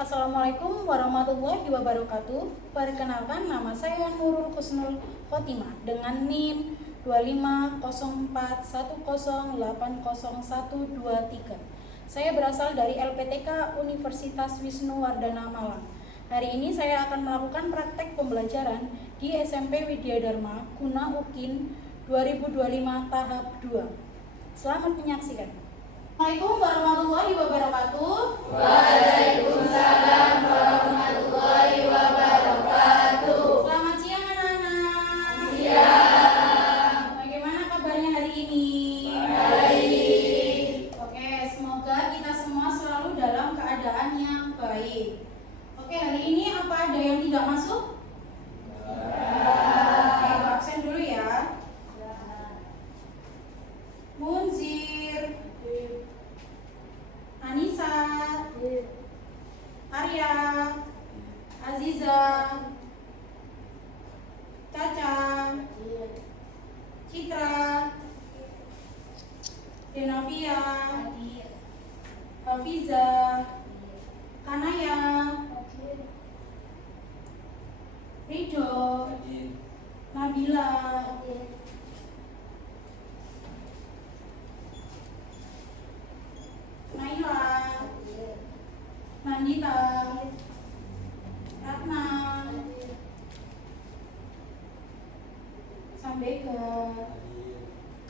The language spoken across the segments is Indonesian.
Assalamualaikum warahmatullahi wabarakatuh. Perkenalkan, nama saya Nurul Husnul Khotimah dengan NIM 25001080123. Saya berasal dari LPTK Universitas Wisnuwardana Malang. Hari ini saya akan melakukan praktek pembelajaran di SMP Widya Dharma Guna Ukin 2025 tahap 2. Selamat menyaksikan. Assalamualaikum warahmatullahi wabarakatuh. Waalaikumsalam warahmatullahi wabarakatuh. Selamat siang anak-anak. Siang. Bagaimana kabarnya hari ini? Baik. Oke, semoga kita semua selalu dalam keadaan yang baik. Oke, hari ini apa ada yang tidak masuk? Ibu absen dulu ya. Munzir, Anissa, Arya, Aziza, Caca, Citra, Denovia, Hafiza, Kanaya, Rido, Nabila, Naila, Nandita, Ratna, sampai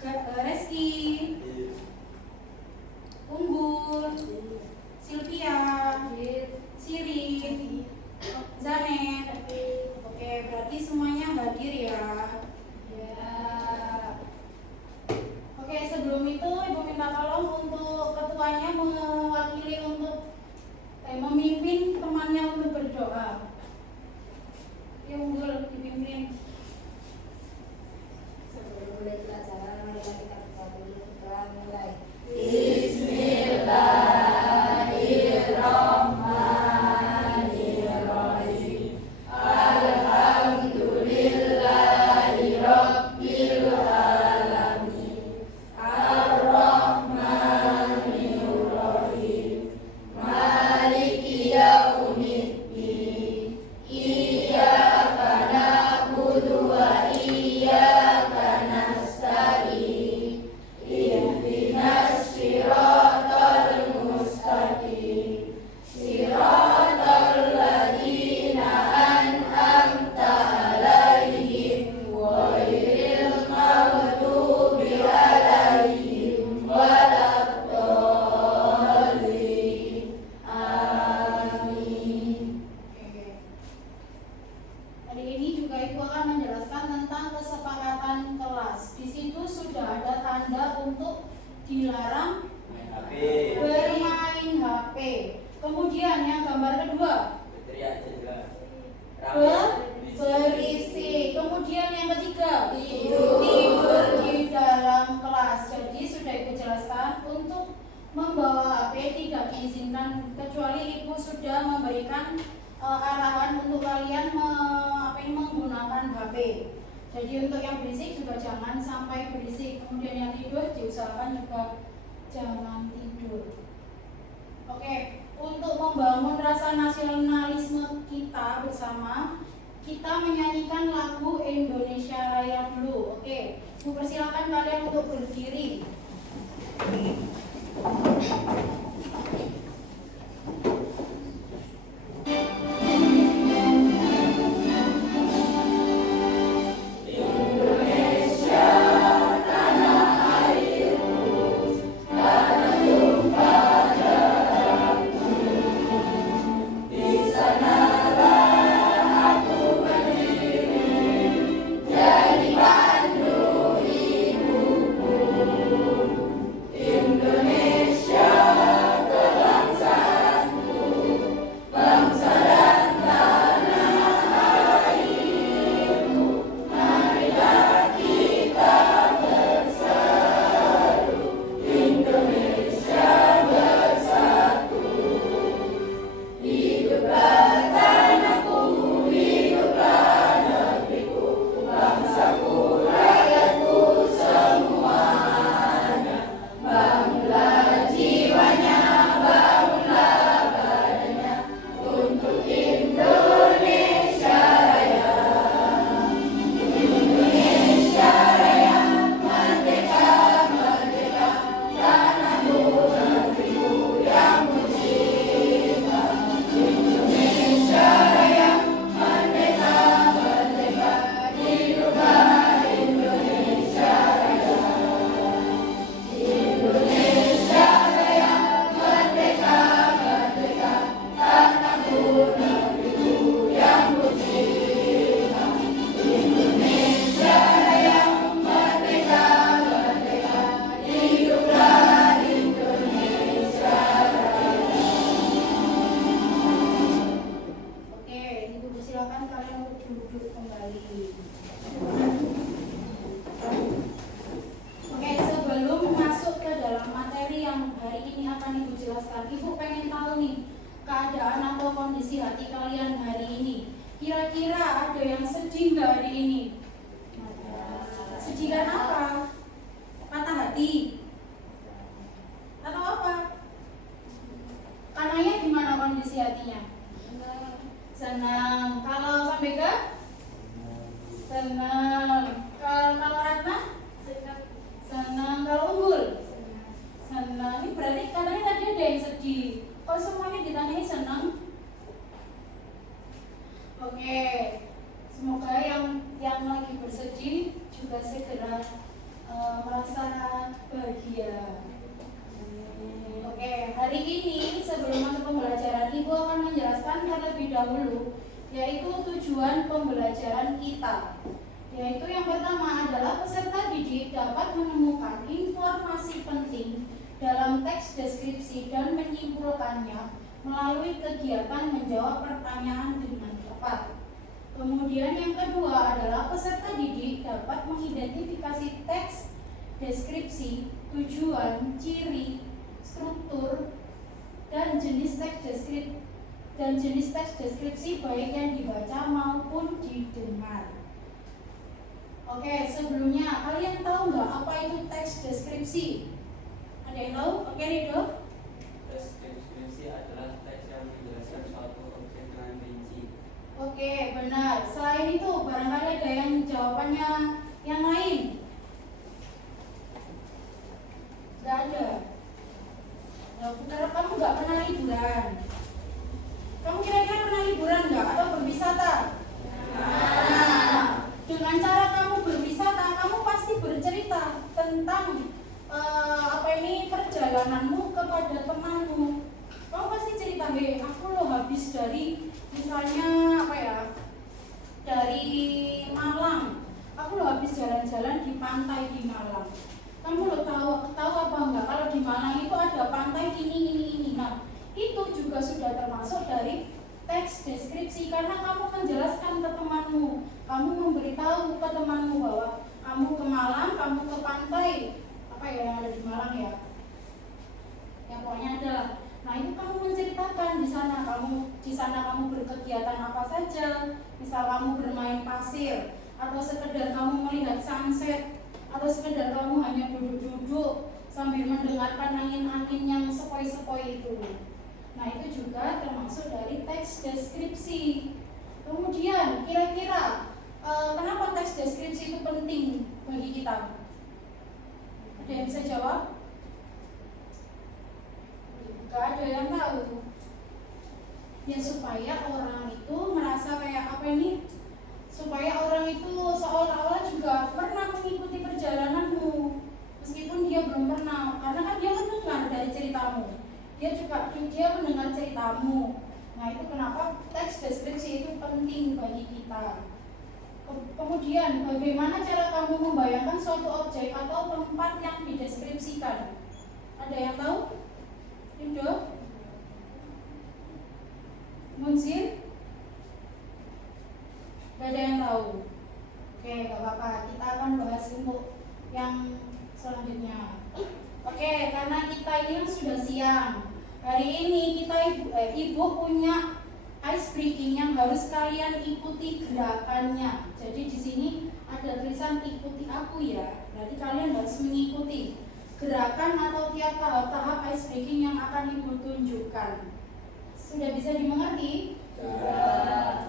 ke Reski, Unggul, Sylvia, Siri, Zanet. Oke, berarti semuanya hadir ya. Oke, sebelum itu Ibu minta tolong untuk ketuanya mewakili untuk memimpin temannya untuk berdoa. Ya, Unggul dipimpin. Sebelum mulai pelajaran, mari kita buka dulu doa mulai. Bismillahirrahmanirrahim. Alhamdulillahirabbil alamin. Ar-Rahmanir-Rahim. Maliki yaumiddin. Iyyaka na'budu wa iyyaka nasta'in. Ihdinas siratal mustaqim. Siratal ladzina an'amta 'alaihim ghairil maghdubi 'alaihim waladdallin. Amin. Hari ini juga Ibu akan menjelaskan tentang kesepakatan kelas. Di situ sudah ada tanda untuk dilarang bermain HP. Kemudian yang gambar kedua, berisik. Kemudian yang ketiga, tidur di dalam kelas. Jadi sudah Ibu jelaskan untuk membawa HP tidak diizinkan kecuali Ibu sudah memberikan arahan untuk kalian menggunakan HP. Jadi untuk yang berisik juga jangan sampai berisik. Kemudian yang tidur diusahakan juga jangan tidur. Oke, untuk membangun rasa nasionalisme kita bersama, kita menyanyikan lagu Indonesia Raya dulu. Oke, Ibu persilakan kalian untuk berdiri. Indonesia keadaan atau kondisi hati kalian hari ini. Kira-kira ada yang sedih nggak hari ini? Sedih karena apa? Patah hati? Atau apa? Karenanya gimana kondisi hatinya? Senang. Kalau sampai ke? Senang. Kalau Ratna? Senang. Kalau Unggul? Senang. Ini berarti katanya tadi ada yang sedih. Kalau semuanya ditanyai senang? Oke. Semoga yang lagi bersedih juga segera merasa bahagia. Oke, hari ini sebelum masuk pembelajaran, Ibu akan menjelaskan terlebih dahulu, yaitu tujuan pembelajaran kita. Yaitu yang pertama adalah peserta didik dapat menemukan informasi penting dalam teks deskripsi dan menyimpulkannya melalui kegiatan menjawab pertanyaan dengan tepat. Kemudian yang kedua adalah peserta didik dapat mengidentifikasi teks deskripsi, tujuan, ciri, struktur, dan jenis teks deskripsi baik yang dibaca maupun didengar. Oke, sebelumnya kalian tahu nggak apa itu teks deskripsi? Ada yang tahu? Oke, Rido. Teks deskripsi adalah teks yang menjelaskan suatu objek dengan rinci. Oke, benar. Selain itu, barangkali ada yang jawabannya yang lain? Nggak ada. Karena kamu nggak pernah liburan. Kamu kira-kira pernah liburan nggak? Atau berwisata? Nah, dengan cara kamu berwisata, kamu pasti bercerita tentang perjalananmu kepada temanmu. Kamu pasti cerita, aku loh habis dari misalnya dari Malang. Aku loh habis jalan-jalan di pantai di Malang. Kamu lo tahu apa enggak kalau di Malang itu ada pantai ini. Nah, itu juga sudah termasuk dari teks deskripsi karena kamu menjelaskan ke temanmu, kamu memberitahu ke temanmu bahwa kamu ke Malang, kamu ke pantai yang ada di Malang ya. Yang pokoknya adalah, nah itu kamu menceritakan di sana kamu berkegiatan apa saja, misal kamu bermain pasir atau sekedar kamu melihat sunset, atau sekedar kamu hanya duduk-duduk sambil mendengarkan angin-angin yang sepoi-sepoi itu. Nah itu juga termasuk dari teks deskripsi. Kemudian kira-kira kenapa teks deskripsi itu penting bagi kita? Ada yang bisa jawab? Gak ada yang tahu. Ya supaya orang itu merasa supaya orang itu seolah-olah juga pernah mengikuti perjalananmu meskipun dia belum pernah, karena kan dia mendengar dari ceritamu, dia mendengar ceritamu. Nah itu kenapa teks deskripsi itu penting bagi kita. Kemudian bagaimana cara kamu membayangkan suatu objek atau tempat yang dideskripsikan? Ada yang tahu? Indo? Munzir? Gak ada yang tahu? Oke, gak apa-apa. Kita akan bahas untuk yang selanjutnya. Oke, karena kita ini sudah siang. Hari ini ibu punya ice breaking yang harus kalian ikuti gerakannya. Jadi di sini ada tulisan ikuti aku ya. Berarti kalian harus mengikuti gerakan atau tiap tahap-tahap ice breaking yang akan ibu tunjukkan. Sudah bisa dimengerti? Ya.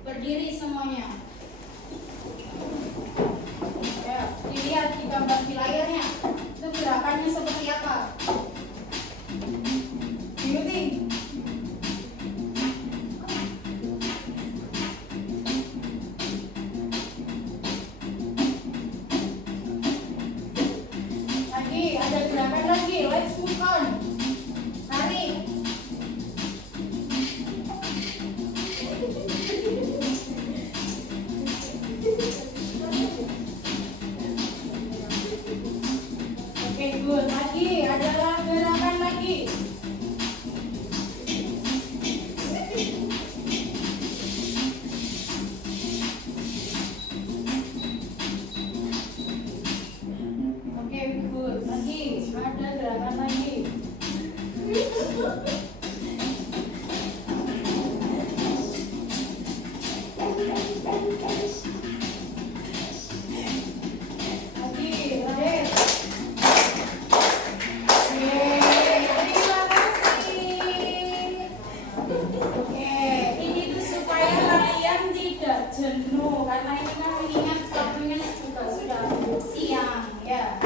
Berdiri semuanya. Ya, dilihat di gambar di layarnya. Itu gerakannya seperti apa? Diikuti. Lagi, ada gerakan lagi. Let's move on. Tarik. Lagi, lanjut. Terima kasih. Oke, ini tuh supaya kalian tidak jenuh karena ini kan mengingat waktunya juga sudah siang ya.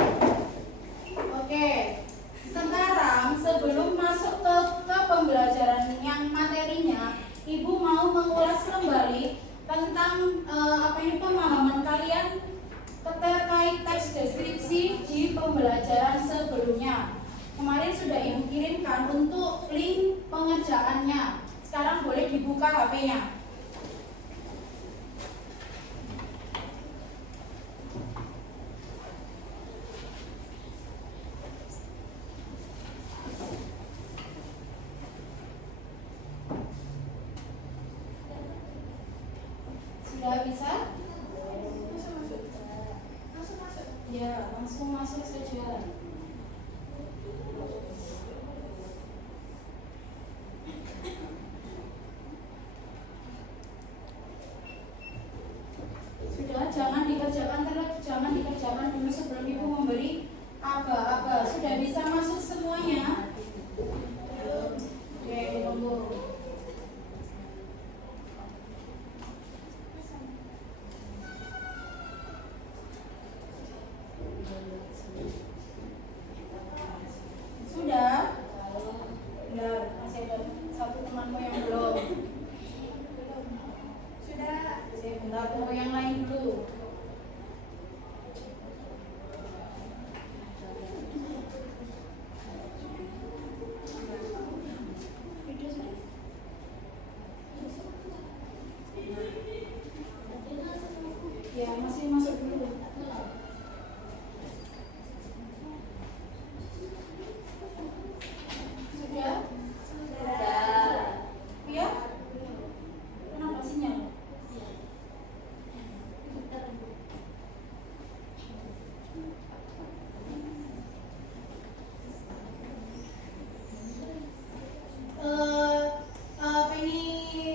Oke, sekarang sebelum masuk ke pembelajaran yang materinya, Ibu mau mengulas kembali tentang pemahaman kalian terkait teks deskripsi di pembelajaran sebelumnya. Kemarin sudah Ibu kirimkan untuk link pengerjaannya. Sekarang boleh dibuka HP-nya. Sudah bisa? Ya, langsung masuk saja. Sudah, jangan dikerjakan dulu sebelum Ibu memberi aba-aba. Sudah bisa masuk semuanya? Oke, tunggu. Sudah? Benar, masih ada satu temanmu yang belum. Sudah. Saya bentar, tunggu yang lain dulu. Ya, masih masuk dulu. Sudah? Ya? Kenapa sinyal?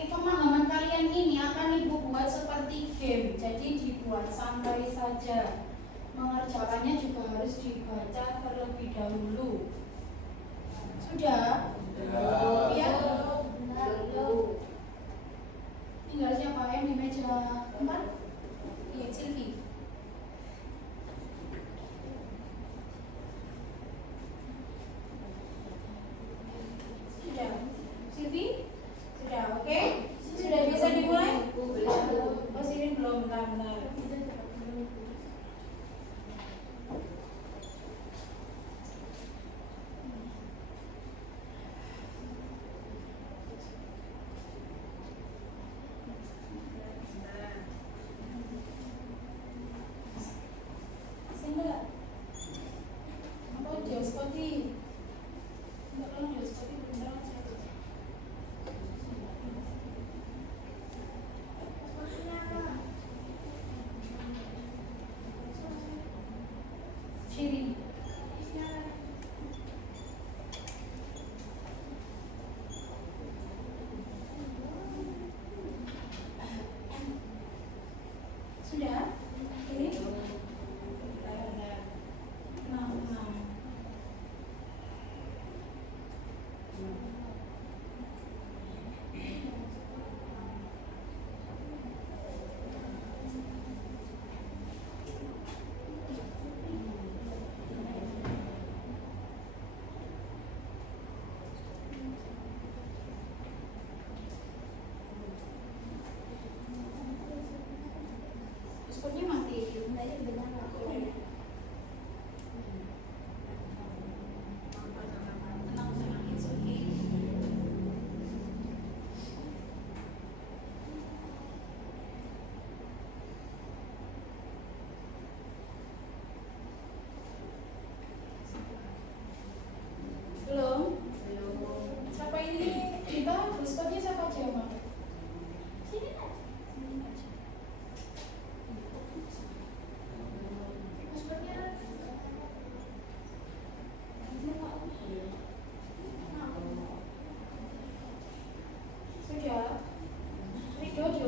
Pemahaman kalian ini akan Ibu buat seperti game, jadi dibuat santai saja. Mengerjakannya juga harus dibaca terlebih dahulu. Sudah? Ya. Tinggal siapa yang di meja 4? Iya, Silvi. Sudah? Silvi? Sudah, oke? Sudah bisa dimulai? Oh, sini belum, benar-benar.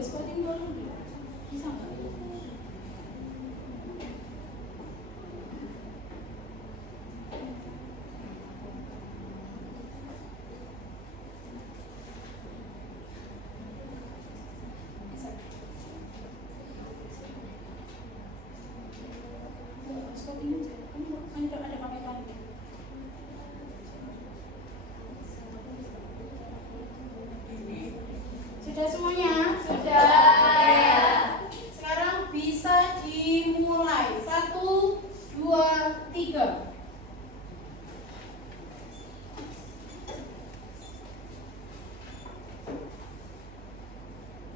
boleh squatting dulu? Bisa nggak? Bisa. Squatting aja. Kan ada pakai tali. Sudah semuanya? Sudah. Sekarang bisa dimulai. 1, 2, 3.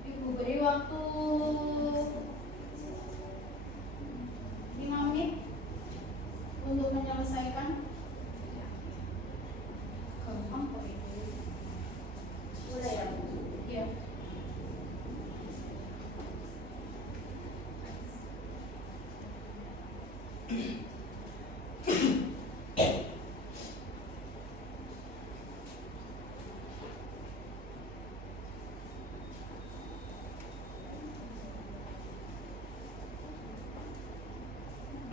Ibu beri waktu 5 menit untuk menyelesaikan. Gampang kok itu. Udah ya. Iya.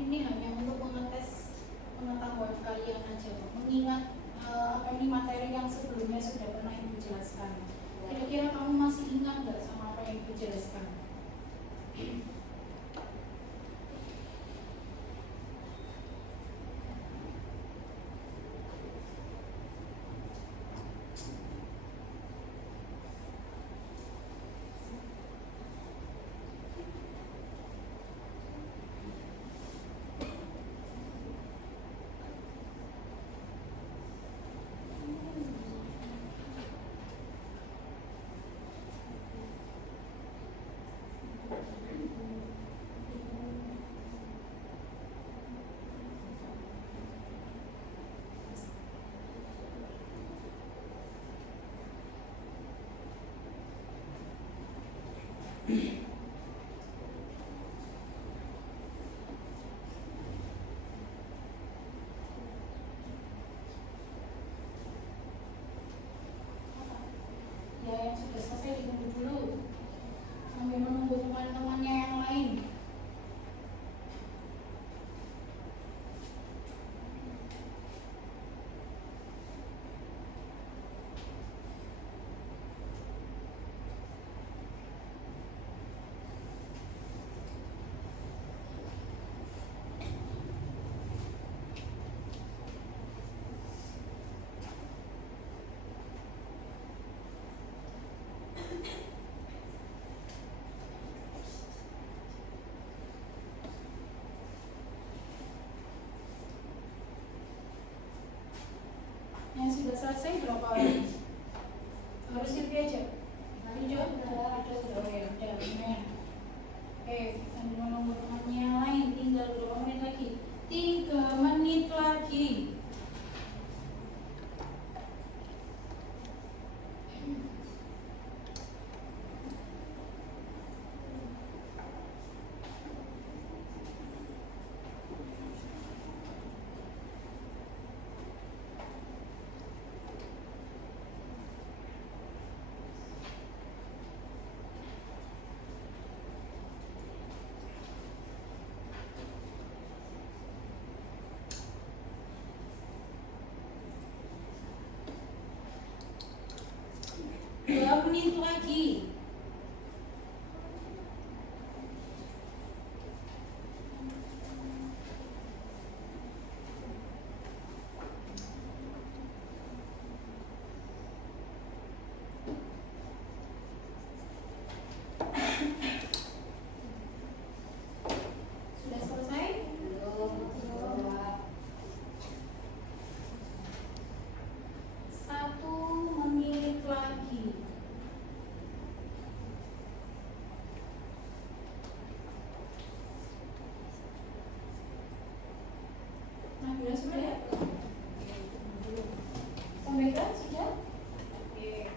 Ini hanya untuk mengetes pengetahuan kalian aja, mengingat apa ini materi yang sebelumnya sudah pernah Ibu jelaskan. Kira-kira kamu masih ingat nggak sama apa yang Ibu jelaskan? Ya, yang sudah selesai ditunggu dulu sambil menunggu teman-temannya yang lain. Yang sudah selesai berapa orang? Harus Silvi aja. Tidak, sudah ya, udah benar. Oke, sambil menunggu temannya yang lain, tinggal berapa menit lagi? 3 menit lagi. Dua menit lagi. Sudah selesai? Belum. 1 menit lagi. Nabila sudah ya? Sampaikan sudah? Oke.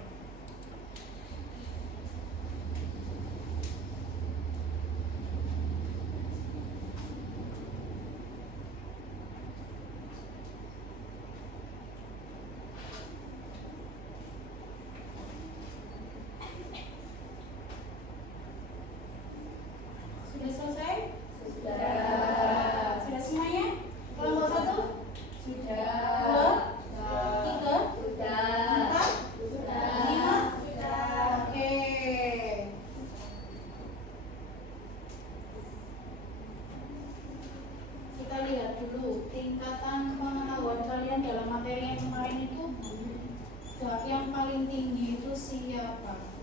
yang paling tinggi itu siapa?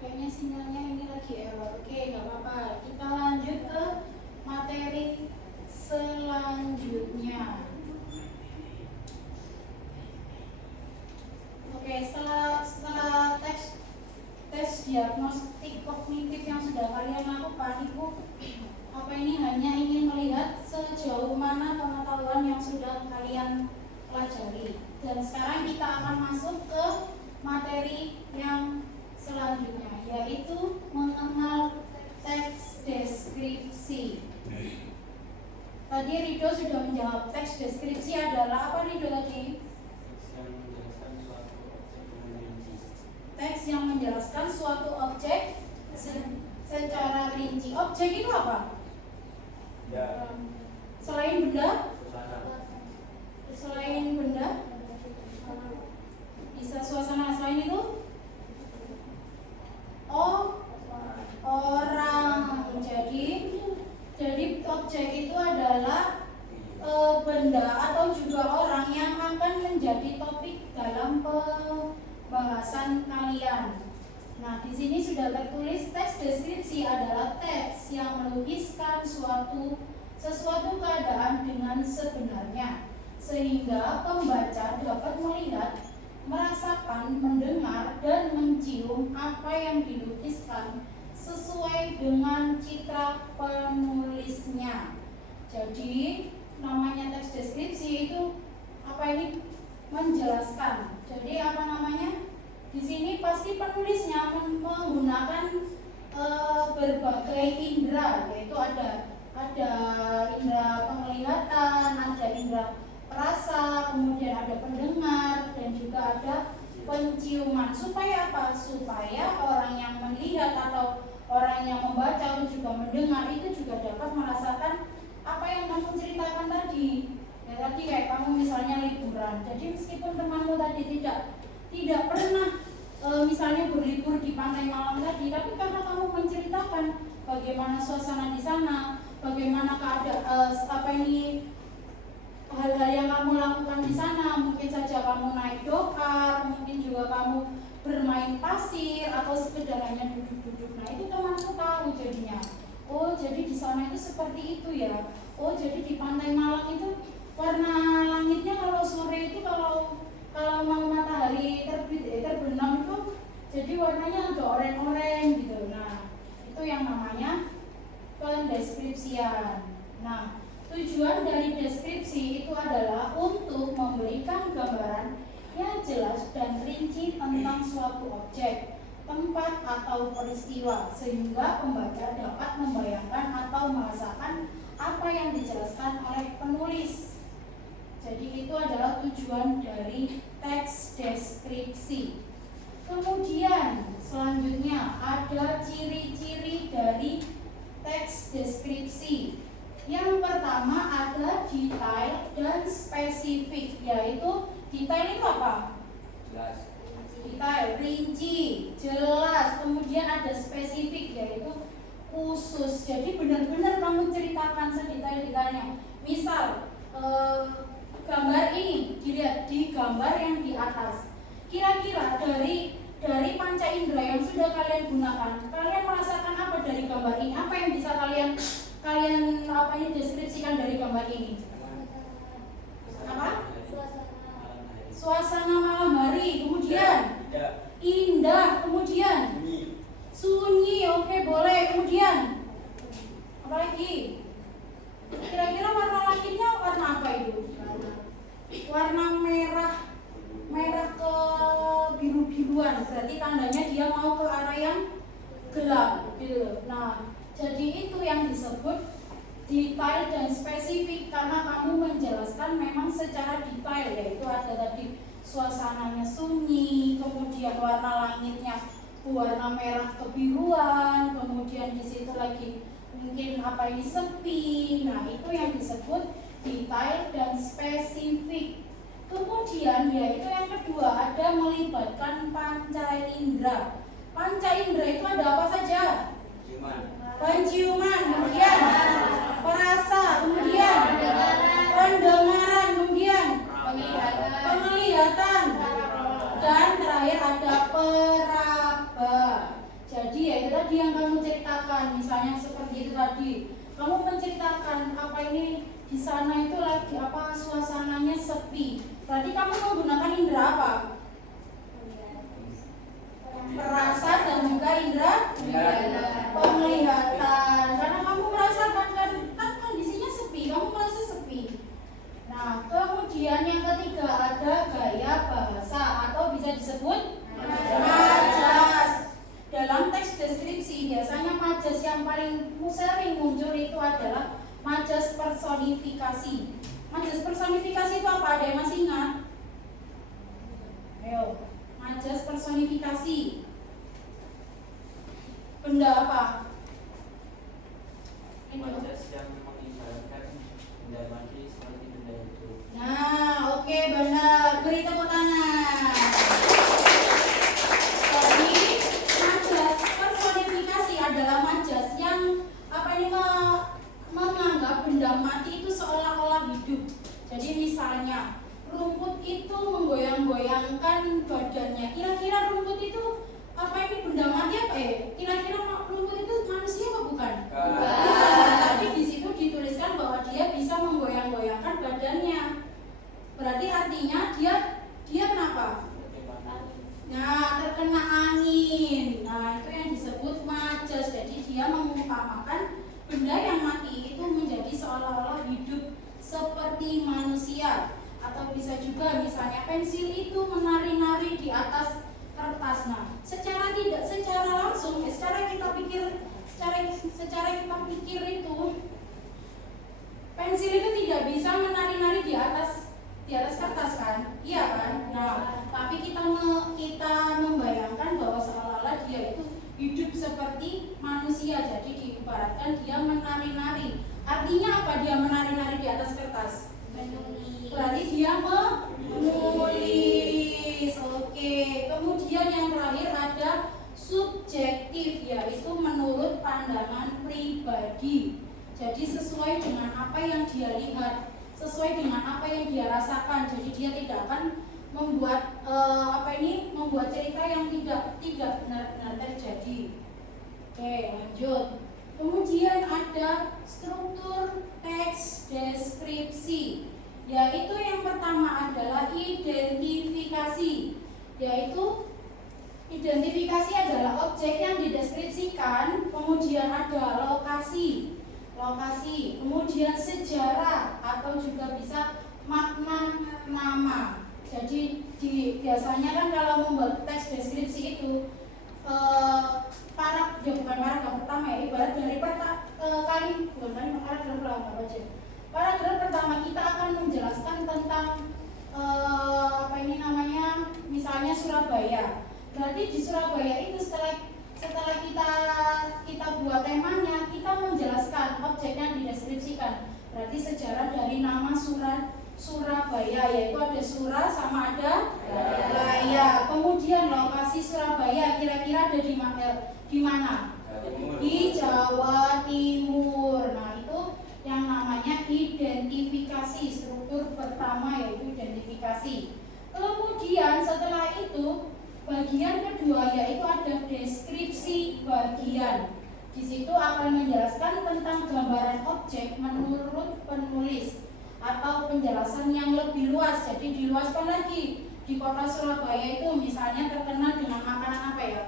Kayaknya sinyalnya ini lagi error. Oke, nggak apa-apa. Kita lanjut ke materi selanjutnya. Oke, setelah tes diagnostik kognitif yang sudah kalian lakukan, Ibu apa ini hanya ingin melihat sejauh mana pengetahuan yang sudah kalian pelajari. Dan sekarang kita akan masuk ke materi yang selanjutnya, yaitu mengenal teks deskripsi. Tadi Rido sudah menjawab, teks deskripsi adalah apa Rido tadi? Teks yang menjelaskan suatu objek secara rinci. Objek itu apa? Ya. Selain benda? Selain benda? Bisa suasana. Selain itu? Oh, orang. Jadi objek itu adalah benda atau juga orang yang akan menjadi topik dalam pembahasan kalian. Nah, di sini sudah tertulis teks deskripsi adalah teks yang melukiskan sesuatu keadaan dengan sebenarnya, sehingga pembaca dapat melihat, merasakan, mendengar, dan mencium apa yang dilukiskan sesuai dengan citra penulisnya. Jadi, namanya teks deskripsi itu apa ini? Menjelaskan. Jadi apa namanya? Di sini pasti penulisnya menggunakan berbagai indera, yaitu ada indera penglihatan, ada indera perasa, kemudian ada pendengar, dan juga ada penciuman. Supaya apa? Supaya orang yang melihat atau orang yang membaca atau juga mendengar itu juga dapat merasakan apa yang kamu ceritakan tadi. Ya, tadi kayak kamu misalnya liburan. Jadi meskipun temanmu tadi tidak pernah misalnya berlibur di Pantai Malang tadi, tapi karena kamu menceritakan bagaimana suasana di sana, bagaimana keadaan hal-hal yang kamu lakukan di sana, mungkin saja kamu naik dokar, mungkin juga kamu bermain pasir atau sekedar hanya duduk-duduk. Nah, itu temanku tahu jadinya. Oh, jadi di sana itu seperti itu ya. Oh, jadi di Pantai Malang itu warna langitnya kalau sore itu kalau mau matahari terbenam itu jadi warnanya agak oranye gitu. Nah, itu yang namanya pendeskripsian. Nah, tujuan dari deskripsi itu adalah untuk memberikan gambaran yang jelas dan rinci tentang suatu objek, tempat atau peristiwa, sehingga pembaca dapat membayangkan atau merasakan apa yang dijelaskan oleh penulis. Jadi itu adalah tujuan dari teks deskripsi. Kemudian selanjutnya ada ciri-ciri dari teks deskripsi. Yang pertama ada detail dan spesifik, yaitu detail itu apa? Jelas. Detail, rinci, jelas. Kemudian ada spesifik, yaitu khusus. Jadi benar-benar kamu ceritakan sedetail-detailnya. Misal gambar ini dilihat di gambar yang di atas. Kira-kira dari panca indera yang sudah kalian gunakan, kalian merasakan apa dari gambar ini? Apa yang bisa kalian deskripsikan dari gambar ini? Apa? Suasana malam hari, kemudian indah, kemudian sunyi, oke boleh, kemudian apa lagi? Kira-kira warna langitnya warna apa itu? Warna merah ke biru-biruan, berarti tandanya dia mau ke arah yang gelap gitu. Nah, jadi itu yang disebut detail dan spesifik, karena kamu menjelaskan memang secara detail, yaitu ada tadi suasananya sunyi, kemudian warna langitnya warna merah kebiruan, kemudian di situ lagi mungkin apa ini sepi. Nah, itu yang disebut detail dan spesifik. Kemudian yaitu yang kedua ada melibatkan panca indera. Panca indera itu ada apa saja? Penciuman, kemudian perasa, kemudian pendengaran, kemudian penglihatan, dan terakhir ada peraba. Jadi ya itu tadi yang kamu ceritakan, misalnya seperti itu tadi. Kamu menceritakan apa ini di sana itu lagi apa suasananya sepi. Berarti kamu menggunakan indera apa? Perasa dan juga indera penglihatan. Karena kamu merasakan kan kondisinya sepi, kamu merasa sepi. Nah, kemudian yang ketiga ada gaya bahasa atau bisa disebut majas. Dalam teks deskripsi biasanya majas yang paling sering muncul itu adalah majas personifikasi. Majas personifikasi itu apa? Ada yang masih ingat? Ayo, majas personifikasi. Benda apa? Majas yang mengibaratkan benda mati seperti benda hidup. Nah, oke, benar. Beri tepuk tangan. Jadi, majas personifikasi adalah majas yang apa ini menganggap benda mati itu seolah-olah hidup. Jadi misalnya rumput itu menggoyang-goyangkan badannya. Kira-kira rumput itu apa ini benda mati apa ya? Kira-kira rumput itu manusia apa bukan? Bukan. Tapi di situ dituliskan bahwa dia bisa menggoyang-goyangkan badannya. Berarti artinya dia kenapa? Nah, terkena angin. Nah, itu yang disebut majas. Jadi dia mengumpamakan benda yang mati itu menjadi seolah-olah hidup seperti manusia. Atau bisa juga misalnya pensil itu menari-nari di atas kertas. Nah, secara langsung, secara kita pikir itu pensil itu tidak bisa menari-nari di atas kertas kan? Iya kan? Nah, tapi kita membayangkan bahwa seolah-olah dia itu hidup seperti manusia. Jadi diibaratkan dia menari-nari. Artinya apa dia menari-nari di atas kertas? Berarti dia menulis. Oke. Kemudian yang terakhir ada subjektif, yaitu menurut pandangan pribadi. Jadi sesuai dengan apa yang dia lihat, sesuai dengan apa yang dia rasakan. Jadi dia tidak akan membuat membuat cerita yang tidak benar-benar terjadi. Oke, lanjut. Kemudian ada struktur teks deskripsi, yaitu yang pertama adalah identifikasi. Yaitu identifikasi adalah objek yang dideskripsikan, kemudian ada lokasi, kemudian sejarah atau juga bisa makna nama. Jadi biasanya kan kalau membuat teks deskripsi itu bukan paragraf pertama ya, ibarat dari paragraf pertama kita akan menjelaskan tentang misalnya Surabaya. Berarti di Surabaya itu setelah kita buat temanya, kita menjelaskan objek yang dideskripsikan. Berarti sejarah dari nama Surabaya, yaitu ada Sura sama ada Baya. Kemudian lokasi Surabaya kira-kira ada di mana? Di Jawa Timur. Nah, itu yang namanya identifikasi. Struktur pertama yaitu identifikasi. Kemudian setelah itu bagian kedua yaitu ada deskripsi bagian. Di situ akan menjelaskan tentang gambaran objek menurut penulis atau penjelasan yang lebih luas. Jadi diluaskan lagi. Di kota Surabaya itu misalnya terkenal dengan makanan apa ya?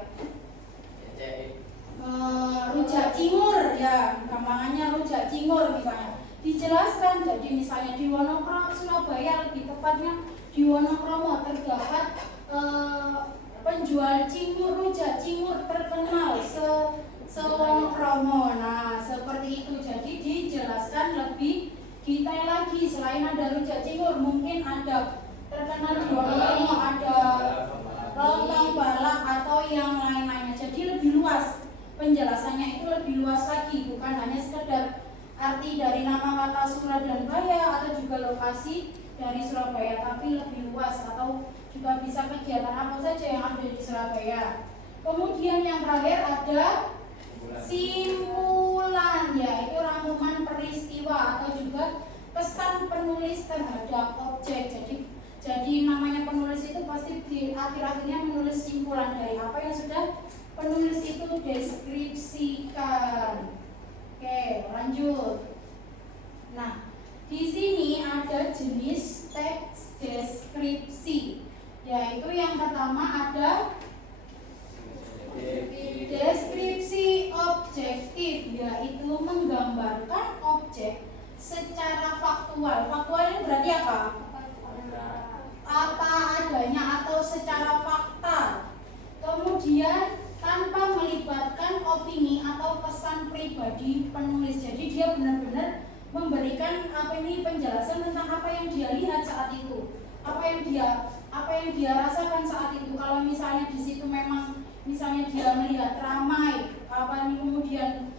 Rujak cingur ya, gampangannya rujak cingur misalnya. Dijelaskan, jadi misalnya di Wonokromo Surabaya, lebih tepatnya di Wonokromo terdapat penjual rujak cingur terkenal se-Wonokromo. Nah, seperti itu. Jadi dijelaskan lebih detail lagi. Selain ada rujak cingur, mungkin ada terkenal di Wonokromo ada lontong balak atau yang lain-lainnya. Jadi lebih luas penjelasannya, itu lebih luas lagi, bukan hanya dari nama kata Suradanbaya atau juga lokasi dari Surabaya, tapi lebih luas, atau juga bisa kegiatan apa saja yang ada di Surabaya. Kemudian yang terakhir ada simpulan, yaitu rangkuman peristiwa atau juga pesan penulis terhadap objek. Jadi namanya penulis itu pasti di akhir-akhirnya menulis simpulan dari apa yang sudah penulis itu deskripsikan. Oke, lanjut. Nah, di sini ada jenis teks deskripsi, yaitu yang pertama ada deskripsi objektif, yaitu menggambarkan objek secara faktual. Faktual ini berarti apa? Apa adanya atau secara fakta. Kemudian tanpa melibatkan opini atau pesan pribadi penulis. Jadi dia benar-benar memberikan penjelasan tentang apa yang dia lihat saat itu, apa yang dia rasakan saat itu. Kalau misalnya di situ memang misalnya dia melihat ramai, kemudian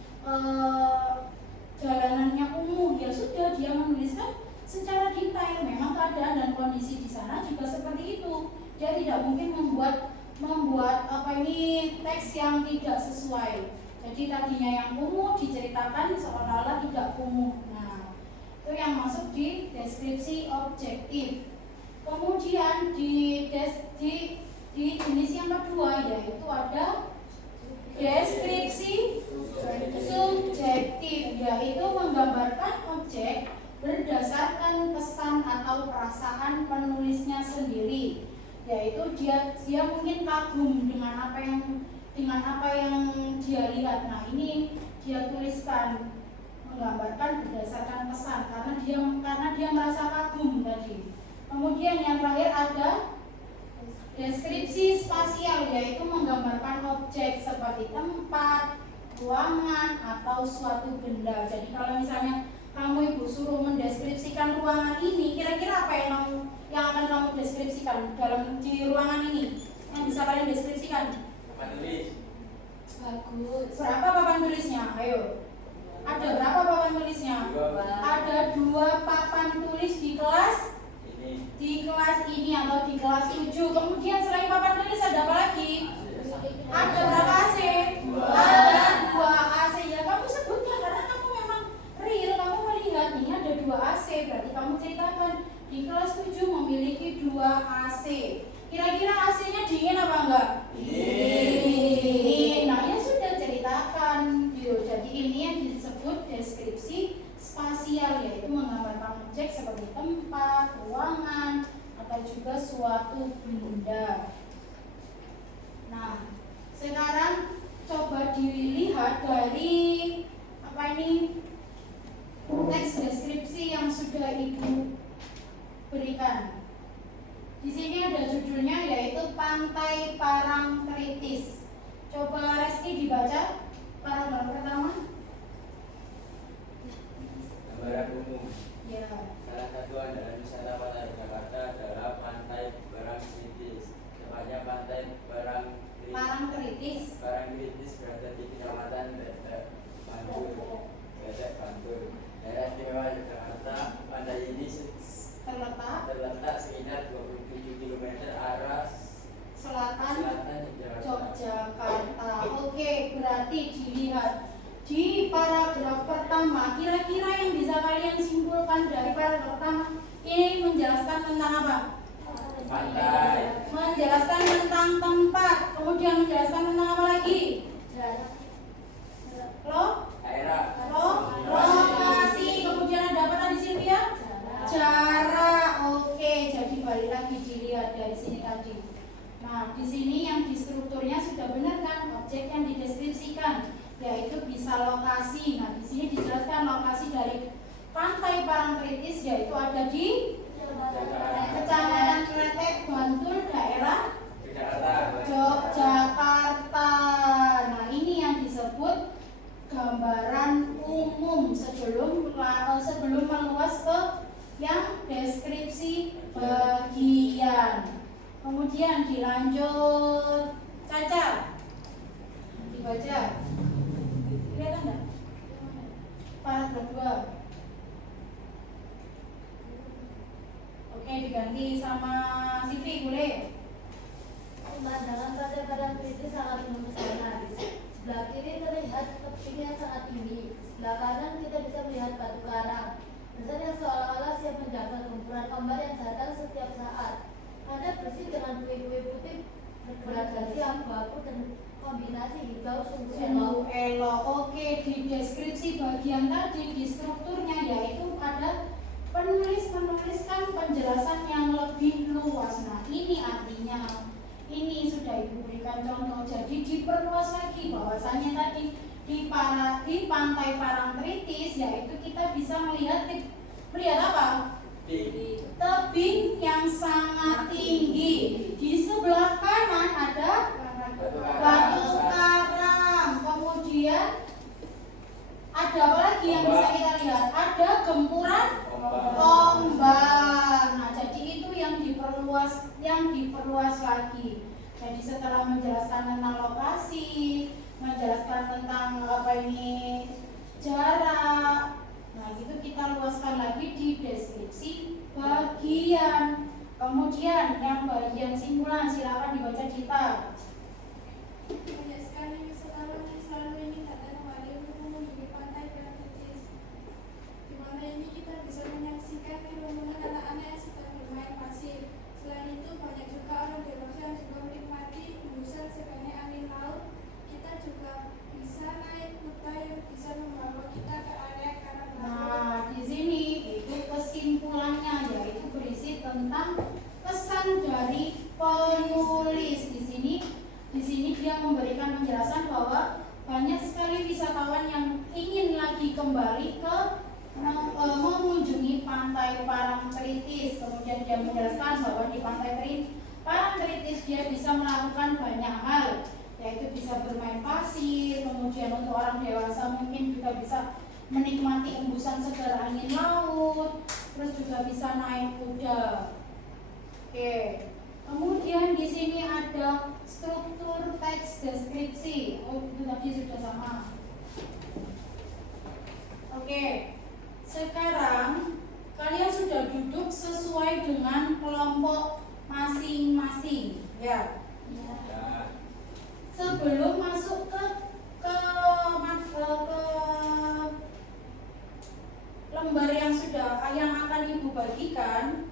jalanannya kumuh, ya sudah dia menuliskan secara detail. Memang keadaan dan kondisi di sana juga seperti itu. Dia tidak mungkin membuat teks yang tidak sesuai. Jadi tadinya yang kumuh diceritakan seolah-olah tidak kumuh. Nah, itu yang masuk di deskripsi objektif. Kemudian di jenis yang kedua, yaitu ada deskripsi subjektif, yaitu menggambarkan objek berdasarkan pesan atau perasaan penulisnya sendiri. Yaitu dia mungkin kagum dengan apa yang dia lihat. Nah, ini dia tuliskan, menggambarkan berdasarkan pesan karena dia merasa kagum tadi. Kemudian yang terakhir ada deskripsi spasial, yaitu menggambarkan objek seperti tempat, ruangan, atau suatu benda. Jadi kalau misalnya kamu ibu suruh mendeskripsikan ruangan ini, kira-kira apa yang akan kamu deskripsikan di ruangan ini? Yang bisa kalian deskripsikan? Papan tulis. Bagus. Berapa papan tulisnya? Ayo. Ada berapa papan tulisnya? Ada 2 papan tulis di kelas ini atau di kelas 7. Kemudian selain papan tulis ada apa lagi? Ada berapa AC? Ada 2 AC. Ya kamu sebutkan karena kamu memang real, kamu melihat ini ada 2 AC. Berarti kamu ceritakan di kelas 7 memiliki 2 AC. Kira-kira AC-nya dingin apa enggak? Dingin. Nah, ya sudah ceritakan gitu. Jadi ini yang disebut deskripsi spasial, yaitu menggambarkan objek seperti tempat, ruangan, atau juga suatu benda. Nah, sekarang coba dilihat dari teks deskripsi yang sudah Ibu berikan. Di sini ada judulnya, yaitu Pantai Parangtritis. Coba Reski dibaca paragraf pertama. Gambaran umum. Ya. Salah satu andalan wisatawan dari Jakarta adalah Pantai Parangtritis. Tepatnya Pantai Parangtritis berada di Kecamatan Dedek, Bantul. Daerah istimewa Yogyakarta. Pantai ini terletak sekitar 27 km arah selatan Yogyakarta. Oke, berarti dilihat di paragraf pertama, kira-kira yang bisa kalian simpulkan dari paragraf pertama ini menjelaskan tentang apa? Pantai. Menjelaskan tentang tempat. Kemudian menjelaskan tentang apa lagi? Lokasi. Kemudian ada apa tadi Sylvia? Jarak. Oke, jadi balik lagi dilihat dari sini tadi. Nah, di sini yang di strukturnya sudah benar kan? Objek yang dideskripsikan, yaitu bisa lokasi. Nah, di sini dijelaskan lokasi dari Pantai Parangtritis, yaitu ada di Kecamatan Kletek, Bantul, daerah Yogyakarta. Nah, ini yang disebut gambaran umum sebelum meluas ke yang deskripsi bagian. Kemudian dilanjut, Caca, dibaca. Kelihatan enggak? Paragraf 2. diganti sama Sivi, boleh? Pemandangan pantai Parang Tritis sangat memesona. Di sebelah kiri terlihat tebing yang sangat tinggi. Di sebelah kanan kita bisa melihat batu karang besar yang seolah-olah siap menjaga gempuran ombak yang datang setiap saat. Pantai bersih dengan bui-bui putih bergradasi abu-abu dan kombinasi hijau sungguh elok. Elok. Oke, di deskripsi bagian tadi di strukturnya yaitu ada penulis menuliskan penjelasan yang lebih luas. Nah, ini artinya ini sudah Ibu berikan contoh. Jadi diperluas lagi bahwasanya tadi di pantai Parangtritis yaitu kita bisa melihat apa? Tebing yang sangat tinggi. Di sebelah kanan ada batu karang. Kemudian ada apa lagi yang bisa kita lihat? Ada gempuran ombak. Nah, jadi itu yang diperluas lagi. Jadi setelah menjelaskan tentang lokasi, menjelaskan tentang jarak. Nah, itu kita luaskan lagi di deskripsi bagian. Kemudian yang bagian simpulan silakan dibaca Cita. Banyak sekali wisatawan yang selalu ingin datang kembali untuk mengunjungi pantai Parangtritis. Di pantai ini kita bisa menyaksikan kerumunan anak-anak yang sedang bermain pasir. Selain itu banyak juga orang dewasa yang juga menikmati hembusan segarnya angin laut. Kita juga bisa naik kuda yang bisa membawa kita ke area karang laut. Nah, di sini itu kesimpulannya yaitu berisi tentang pesan dari penulis. Di sini dia memberikan penjelasan bahwa banyak sekali wisatawan yang ingin lagi kembali ke mengunjungi pantai Parangtritis. Kemudian dia menjelaskan bahwa di pantai Parangtritis dia bisa melakukan banyak hal, yaitu bisa bermain pasir. Kemudian untuk orang dewasa mungkin juga bisa menikmati embusan segar angin laut, terus juga bisa naik kuda. Oke. Kemudian di sini ada struktur teks deskripsi. Oh, itu tadi sudah sama. Oke. Sekarang kalian sudah duduk sesuai dengan kelompok masing-masing, ya. Sebelum masuk ke lembar yang akan Ibu bagikan.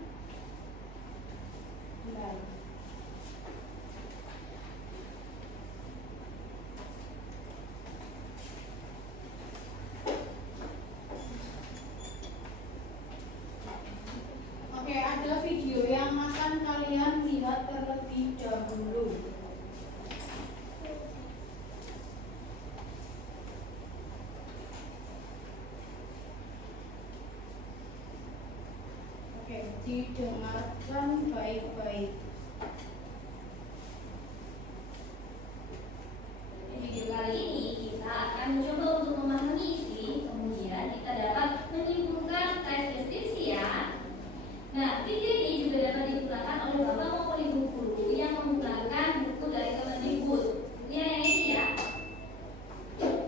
Oke, ada video yang akan kalian lihat terlebih dahulu. Oke, didengarkan baik-baik. Video kali ini kita akan mencoba untuk memahami isi, kemudian kita dapat menyimpulkan teks deskripsi ya. Nah, video ini juga dapat digunakan oleh Bapak maupun Ibu guru yang menggunakan buku dari Kemendikbud. Bukunya yang ini ya.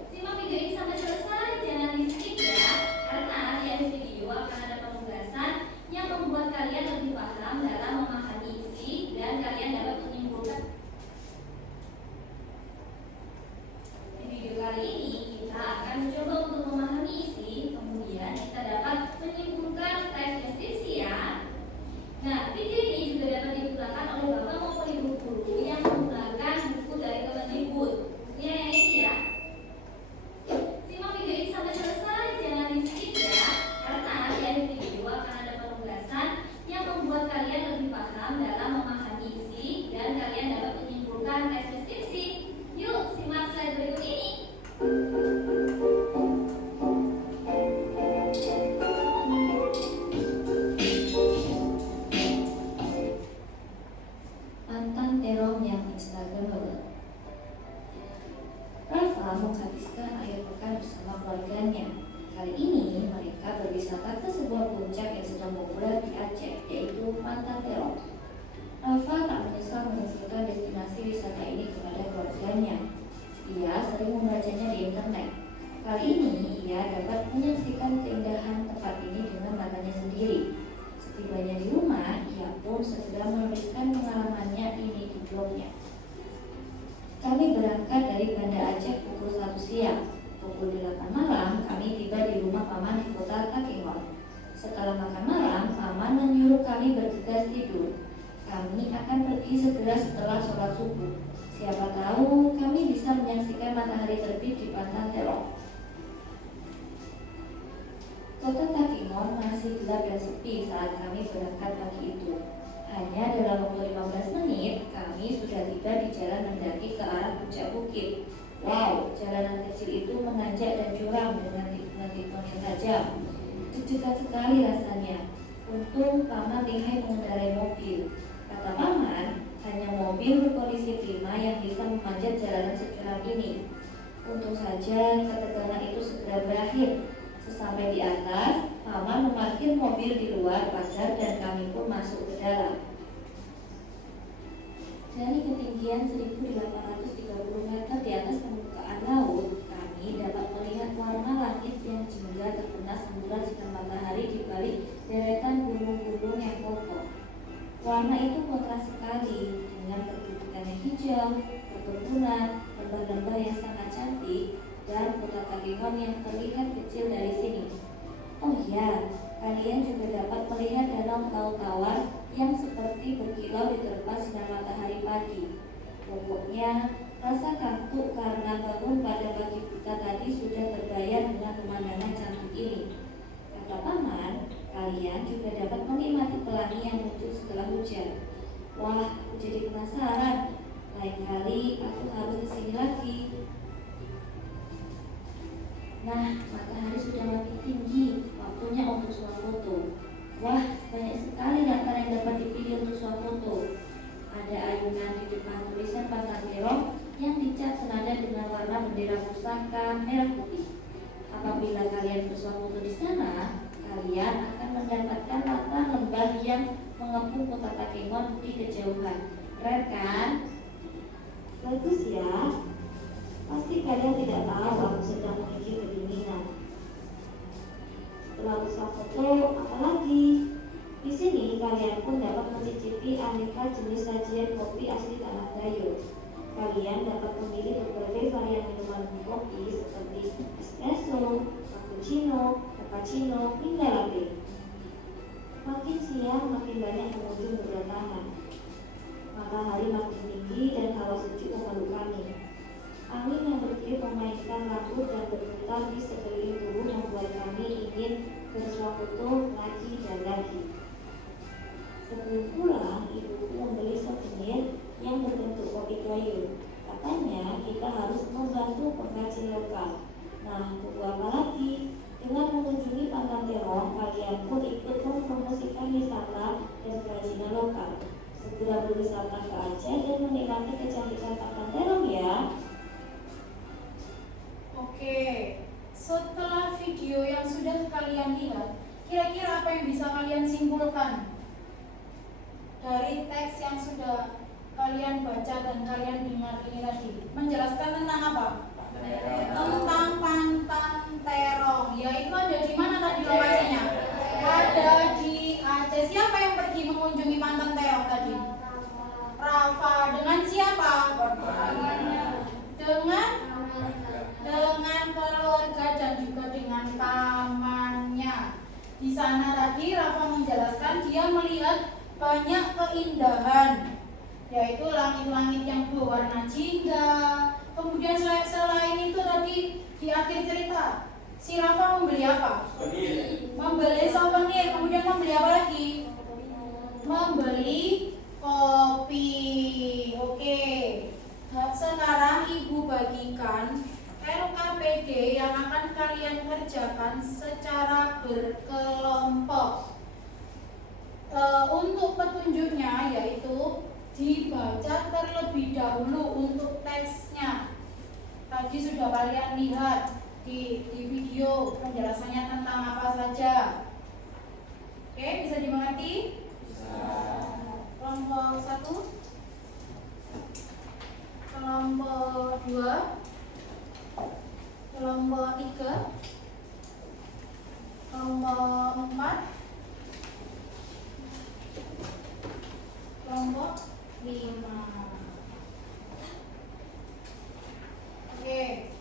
Simak video ini sampai selesai, jangan di skip ya, karena di akhir video akan ada penugasan yang membuat kalian lebih paham dalam memahami isi dan kalian dapat menyimpulkan. Di video kali ini kita akan mencoba untuk memahami isi, kemudian kita dapat menyimpulkan teks deskripsi ya. Nah, video ini juga dapat digunakan oleh Bapak maupun Ibu guru yang menggunakan buku dari Kemendikbud. Bukunya yang ini ya. Simak video ini sampai selesai, jangan di skip ya, karena di akhir video akan ada penugasan yang membuat kalian lebih paham dalam memahami isi dan kalian dapat menyimpulkan teks deskripsi. Yuk, simak slide berikut ini. Mantan terong yang instagramable. Rafa menghabiskan akhir pekan bersama keluarganya. Kali ini mereka berwisata ke sebuah puncak yang sedang populer di Aceh, yaitu Mantan Terong. Rafa tak menyesal mengusulkan destinasi wisata ini kepada keluarganya. Ia sering membacanya di internet. Kali ini ia dapat menyaksikan keindahan tempat ini dengan matanya sendiri. Setibanya di rumah, ia kami akan pergi segera setelah sholat subuh. Siapa tahu kami bisa menyaksikan matahari terbit di Pantanterong. Kota Takingon masih gelap dan sepi saat kami berangkat pagi itu. Hanya dalam waktu 15 menit, kami sudah tiba di jalan mendaki ke arah puncak bukit. Wow, jalanan kecil itu menanjak dan curam dengan tikungan yang tajam. Dekat sekali rasanya. Untung Paman lihai mengendarai mobil. Kata Paman, hanya mobil berkondisi prima yang bisa memanjat jalanan securam ini. Untung saja ketegangan itu segera berakhir. Sesampai di atas, Paman memarkir mobil di luar pagar dan kami pun masuk ke dalam. Dari ketinggian 1830 meter di atas permukaan laut, kami dapat melihat warna langit yang jingga terkena semburan sinar matahari di balik deretan gunung-gunung yang kokoh. Warna itu kontras sekali dengan perbukitan yang hijau, perkebunan, lembah-lembah yang sangat cantik, dan kota Takingon yang terlihat kecil dari sini. Oh ya, kalian juga dapat melihat danau Tautawar yang seperti berkilau di terpa sinar matahari pagi. Pokoknya, rasa kantuk karena bangun pada pagi buta tadi sudah terbayar dengan pemandangan cantik ini. Kata Paman, kalian juga dapat menikmati pelangi yang muncul setelah hujan. Wah, aku jadi penasaran. Lain kali aku harus kesini lagi. Nah, matahari sudah makin tinggi. Waktunya untuk swafoto. Wah, banyak sekali latar yang dapat dipilih untuk swafoto. Ada ayunan di depan tulisan Pantanterong yang dicat senada dengan warna bendera pusaka merah putih. Apabila kalian bersuafoto di sana, kalian akan mendapatkan latar lembah yang mengepung kota Takingon di kejauhan. Keren kan? Bagus ya. Pasti kalian tidak tahu aku sedang menuju kedinginan. Setelah bersuafoto, apa lagi? Di sini kalian pun dapat mencicipi aneka jenis sajian kopi asli tanah Gayo. Kalian dapat memilih berbagai varian minuman kopi seperti espresso, cappuccino, hingga latte. Makin siang makin banyak pengunjung berdatangan. Matahari makin tinggi dan hawa sejuk memeluk kami. Angin yang bertiup memainkan rambut dan berputar di sekeliling tubuh membuat kami ingin bersuafoto lagi dan lagi. Sebelum pulang, ibuku membeli souvenir yang berbentuk kopi Gayo. Katanya kita harus membantu pengrajin lokal. Nah, tunggu apa lagi? Dengan mengunjungi Pantanterong, kalian pun ikut mempromosikan wisata dan kerajinan lokal. Segera berwisata ke Aceh dan menikmati kecantikan Pantanterong ya. Oke, setelah video yang sudah kalian lihat, kira-kira apa yang bisa kalian simpulkan dari teks yang sudah kalian baca dan kalian dengar ini tadi? Menjelaskan tentang apa? Tentang Pantanterong. Yaitu ada di mana tadi lokasinya? Ada di Aceh. Siapa yang pergi mengunjungi Pantanterong tadi? Rafa. Dengan siapa? Dengan keluarga dan juga dengan pamannya. Di sana tadi Rafa menjelaskan dia melihat banyak keindahan, yaitu langit-langit yang berwarna jingga. Kemudian selain itu tadi di akhir cerita si Rafa membeli apa? Membeli souvenir. Kemudian membeli apa lagi? Membeli kopi. Oke. Sekarang ibu bagikan LKPD yang akan kalian kerjakan secara berkelompok. Untuk petunjuknya yaitu dibaca terlebih dahulu untuk teksnya. Tadi sudah kalian lihat di video penjelasannya tentang apa saja. Oke, bisa dimengerti? Bisa. Kelompok 1, kelompok 2, kelompok 3, kelompok 4, kelompok 5. Oke,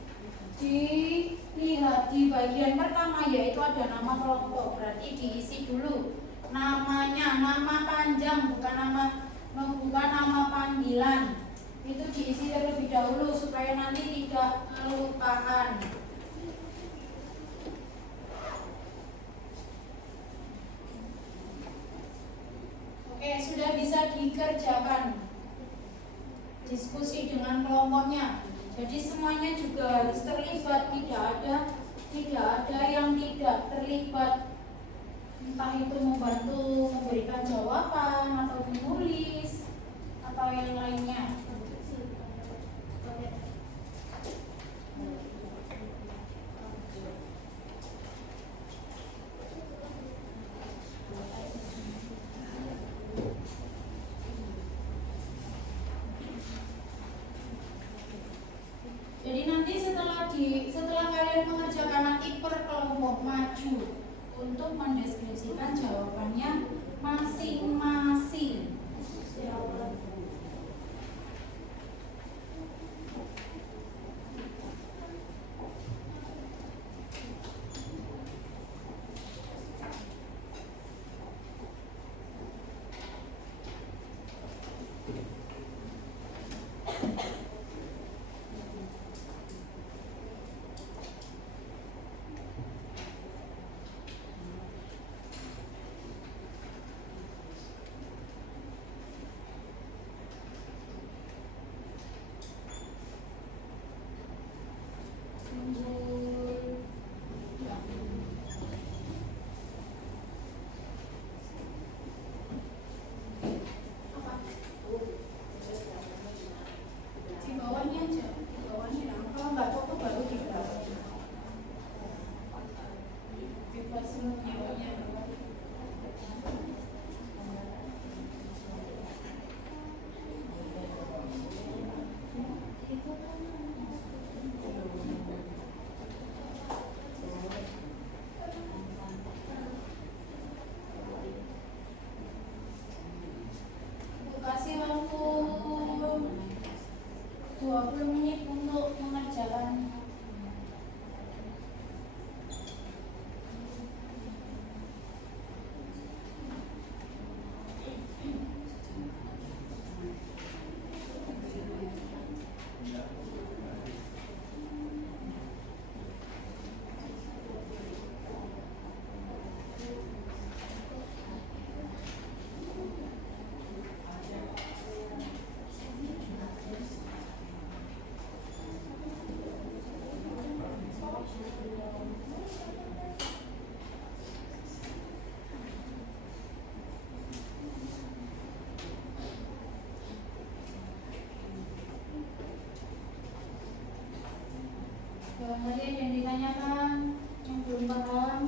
dilihat di bagian pertama yaitu ada nama kelompok. Berarti diisi dulu namanya, nama panjang bukan nama membuka nama panggilan itu diisi terlebih dahulu supaya nanti tidak kelupaan. Oke, sudah bisa dikerjakan diskusi dengan kelompoknya. Jadi semuanya juga harus terlibat, tidak ada yang tidak terlibat. Entah itu membantu memberikan jawaban atau menulis atau yang lainnya. Jadi nanti setelah kalian mengerjakan nanti per kelompok maju untuk mendeskripsikan jawabannya masing-masing. Di bawahnya aja, di bawahnya. Kalau nggak cocok baru di bawah. Bebas semuanya. Kasih waktu 20 menit untuk mengerjakan. Tadi ada yang ditanyakan, yang belum paham.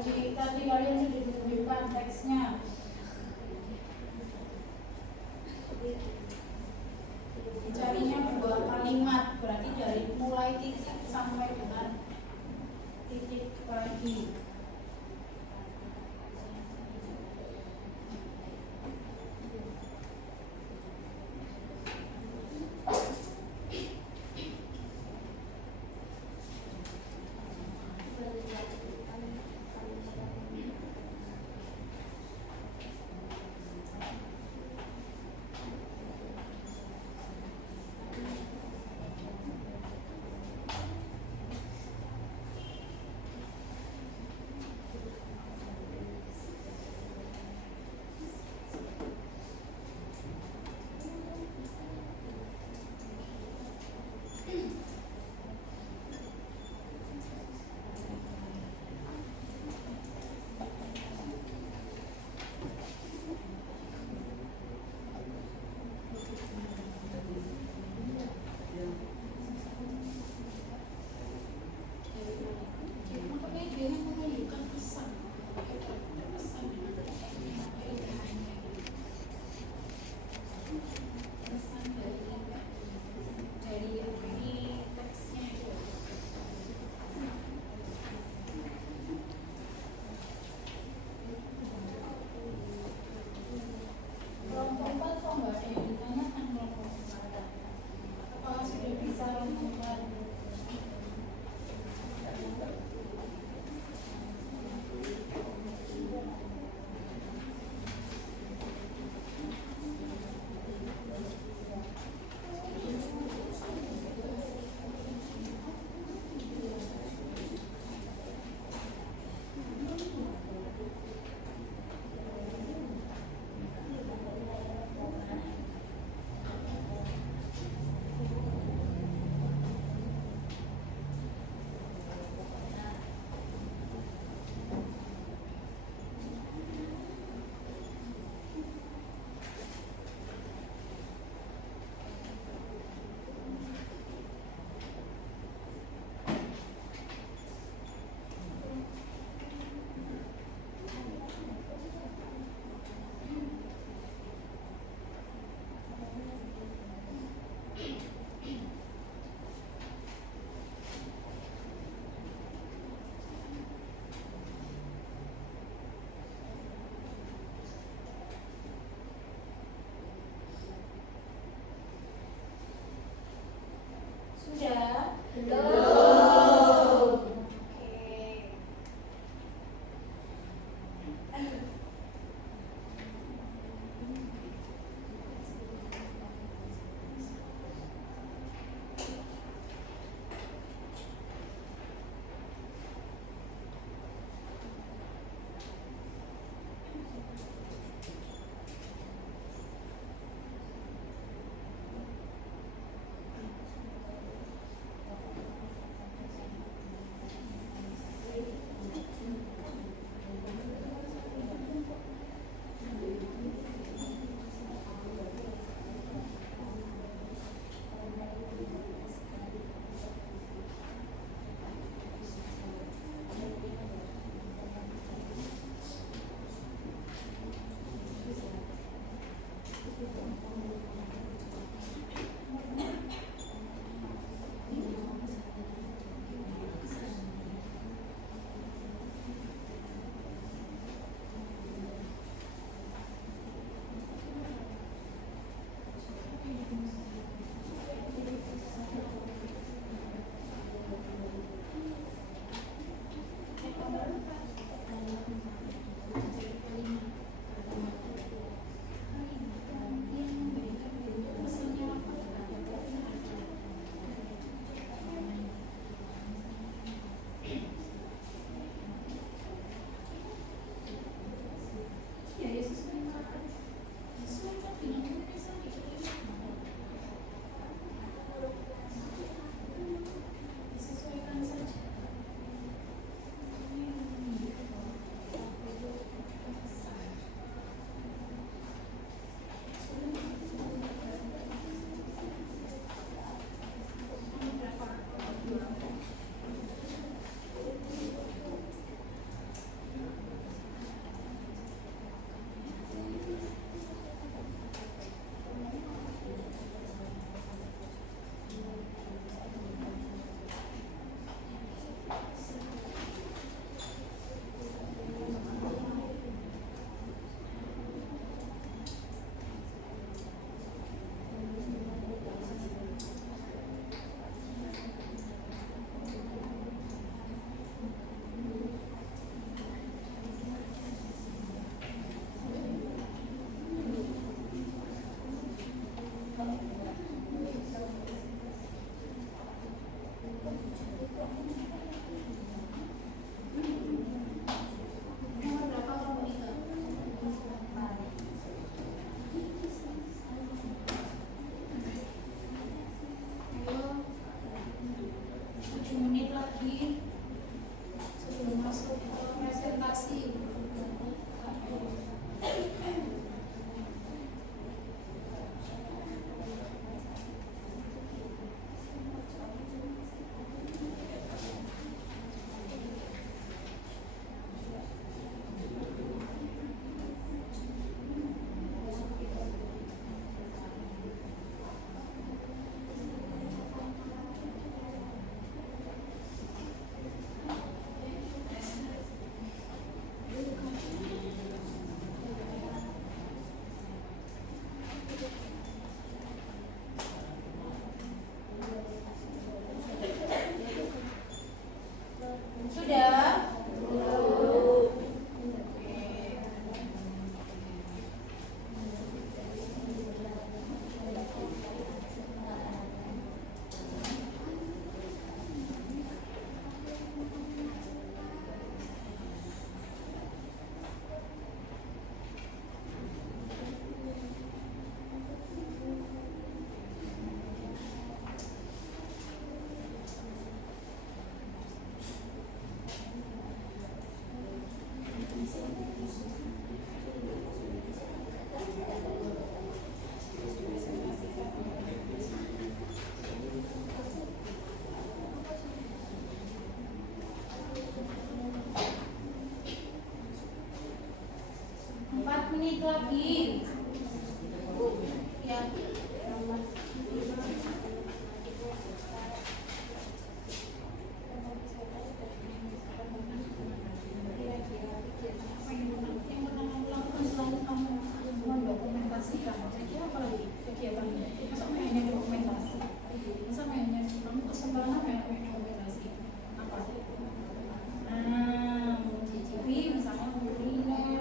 tadi kalian sudah diberikan teksnya. Carinya dua kalimat, berarti dari mulai titik sampai dengan titik lagi. masuk ke presentasi. Sudah? Menit lagi. Ya. Mendokumentasikan. Saya kira apa lagi kegiatannya? Masa mainnya dokumentasi? Masa mainnya kamu kesembarangan main dokumentasi? Apa? Mencicipi misalnya kuliner.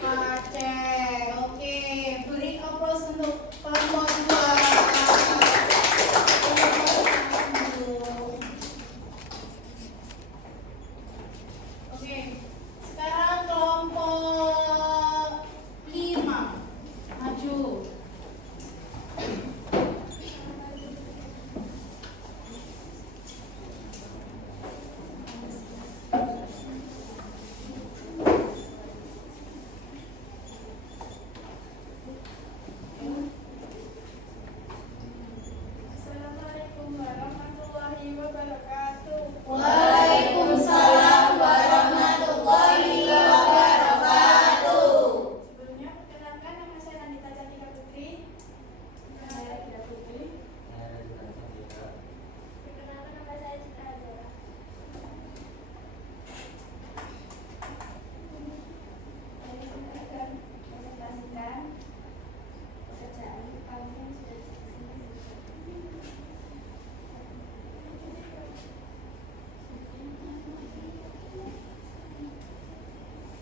Aceh. Oke, beri aplaus untuk kelompok 2. Oke, sekarang kelompok 5 maju. Assalamualaikum warahmatullahi wabarakatuh. Waalaikumsalam warahmatullahi wabarakatuh. Sebelumnya perkenalkan, nama saya Nandita Cantika Putri. Saya juga Santika. Perkenalkan, nama saya Citra Azara. Saya akan presentasikan pekerjaan kami yang sudah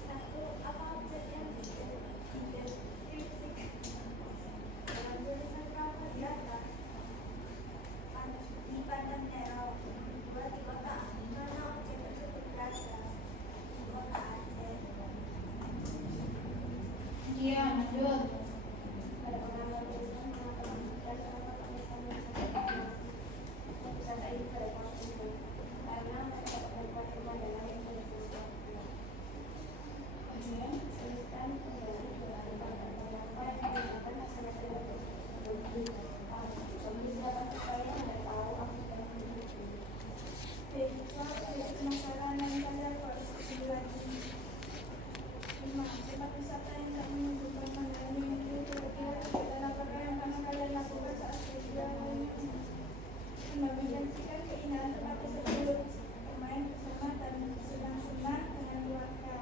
satu, apa objek yang identik dalam tulisan kamu di atas? Di Padang Terong. Dua, di kota mana objek tersebut berada? Di kota Aceh. Iya, lanjut. Pada pengambilan tulisan pengetahuan berdasarkan tulisan yang sederhana. Wisata ini pada tahun itu karena mereka menemukan pemandangan yang menyenangkan. Kemudian tuliskan kembali dengan apa yang digunakan hasil-hasil tersebut. Silakan supaya Anda tahu apa yang terjadi. Berupa masalah yang kalian harus lagi. 5. Tempat wisata yang tak menunjukkan pemandangan yang kira-kira dan apakah yang pernah kalian lakukan saat berjalan? Membagikan keindahan tempat tersebut, bermain bersama dan senang-senang dengan keluarga.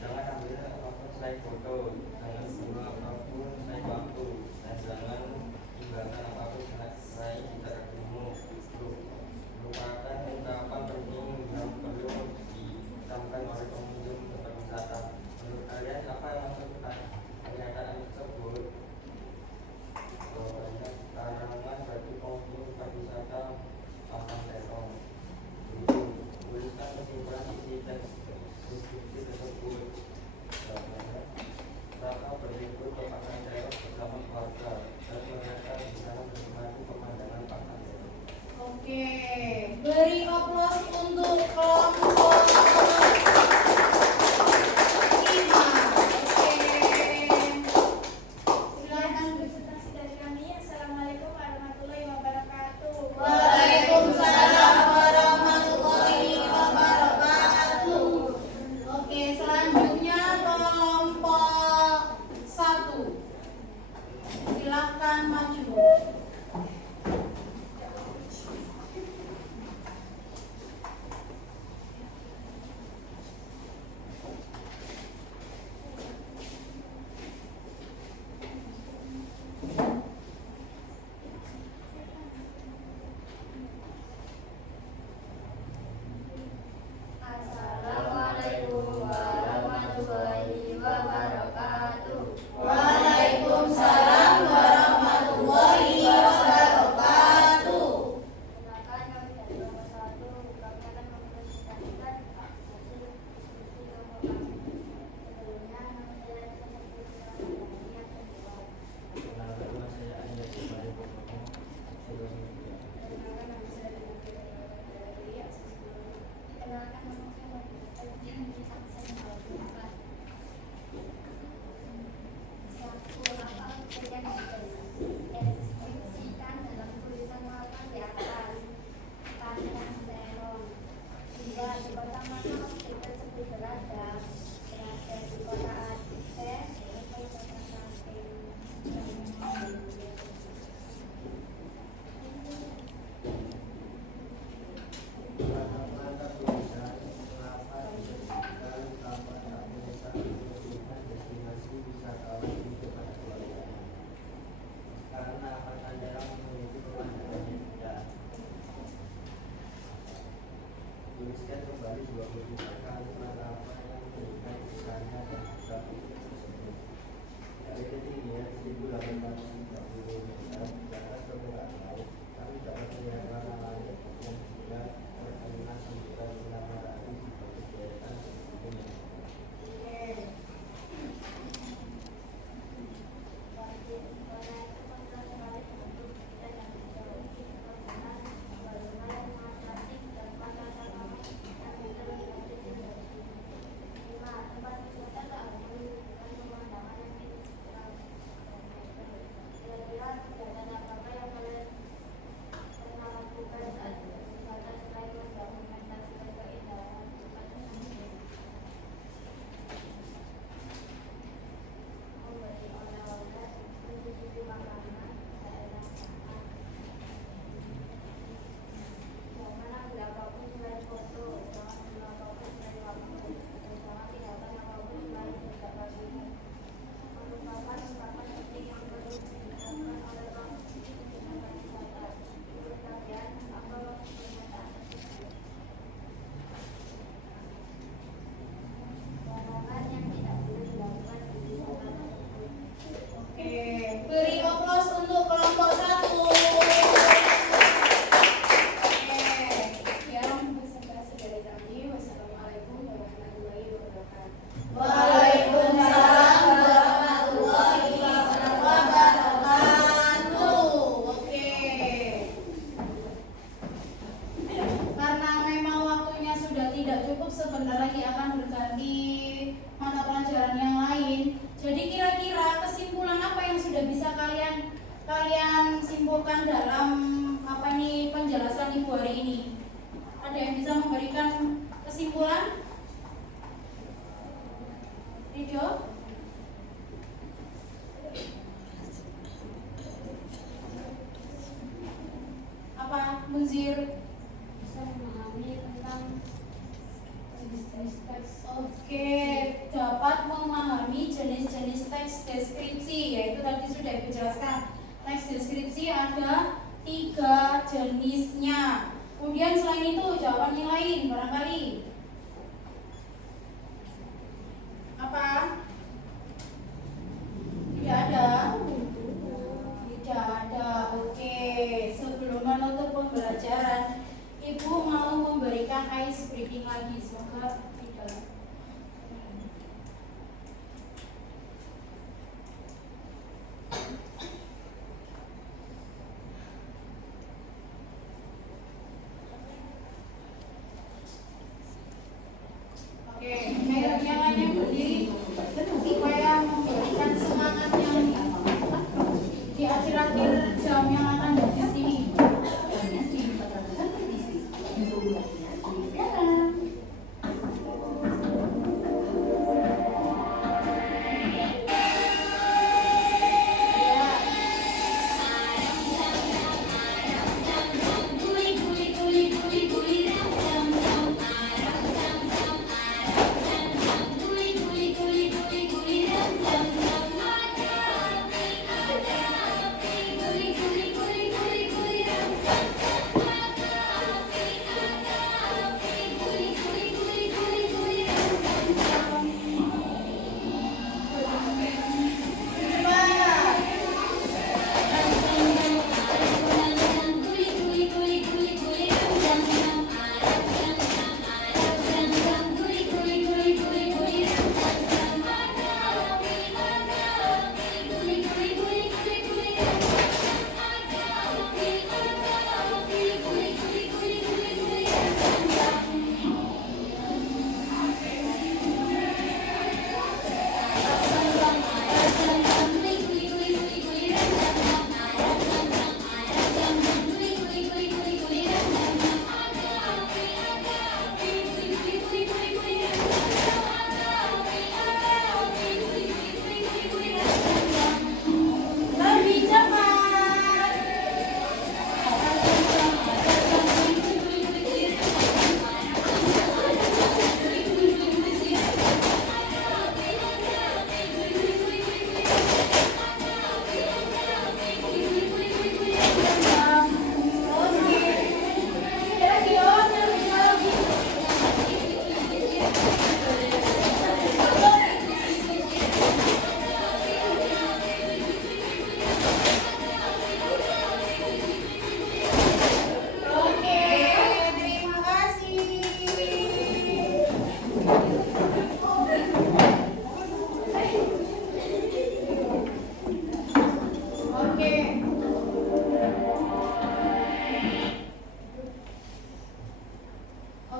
Jangan ambil apapun selain foto, jangan buang apapun selain waktu, dan jangan tinggalkan apapun selain jarak ilmu. Merupakan ungkapan penting yang perlu diucapkan oleh pengunjung tempat wisata. Menurut kalian apa yang maksud pernyataan tersebut? Jawabannya karangan bagi pengunjung tempat wisata Padang Terong. Tuliskan kesimpulan isi teks deskripsi tersebut. Jawabannya, Raka berlibur ke Padang Terong bersama keluarga dan mereka di sana menikmati pemandangan Padang Terong. Oke, beri aplaus untuk kelompok 5. Oke. Silakan presentasi dari kami. Assalamualaikum warahmatullahi wabarakatuh. Waalaikumsalam warahmatullahi wabarakatuh. Oke, selanjutnya menuliskan kembali 23 kalimat apa yang memberikan kisahnya dan juga tersebut. Dari ketinggian 1830 meter di atas permukaan laut, kami dapat melihat warna langit yang juga terkena samudra sinar matahari di batu deretan sebelumnya. Beri aplaus untuk kelompok 1. Yang beserta saudara kami, wassalamualaikum warahmatullahi wabarakatuh. Waalaikumsalam warahmatullahi wabarakatuh. Oke. Karena memang waktunya sudah tidak cukup, sebentar lagi akan berganti mata pelajaran yang lain. Jadi kira-kira kesimpulan apa yang sudah bisa kalian simpulkan dalam penjelasan Ibu hari ini? Ada yang bisa memberikan kesimpulan? Rido? Apa? Munzir? Bisa memahami tentang jenis-jenis teks. Oke, dapat memahami jenis-jenis teks deskripsi, yaitu tadi sudah Ibu jelaskan. Teks deskripsi ada 3 jenisnya. Kemudian selain itu jawaban yang lain barangkali apa? Tidak ada? Tidak ada. Oke, sebelum menutup pembelajaran, Ibu mau memberikan ice breaking lagi, semoga tidak. Oke, yang lainnya berdiri supaya memberikan semangat yang di akhir-akhir jam yang akan di sini. Dalam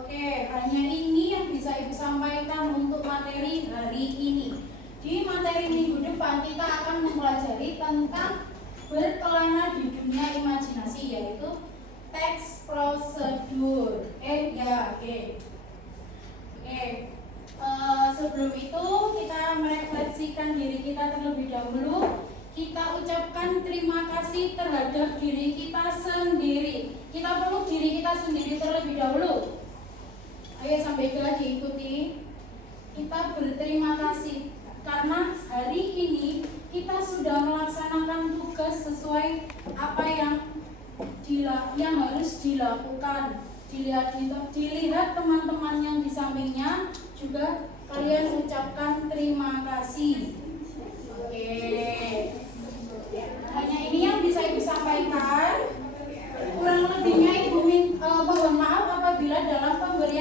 Oke, hanya ini yang bisa Ibu sampaikan untuk materi hari ini. Di materi minggu depan kita akan mempelajari tentang berkelana di dunia imajinasi, yaitu teks prosedur. Sebelum itu kita merefleksikan diri kita terlebih dahulu. Kita ucapkan terima kasih terhadap diri kita sendiri. Kita peluk diri kita sendiri terlebih dahulu. Ayo sampai diikuti. Kita berterima kasih karena hari ini kita sudah melaksanakan tugas sesuai apa yang harus dilakukan. Dilihat teman-teman yang di sampingnya juga kalian ucapkan terima kasih. Oke. Hanya ini yang bisa Ibu sampaikan. Kurang lebihnya Ibu mohon maaf apabila dalam pemberian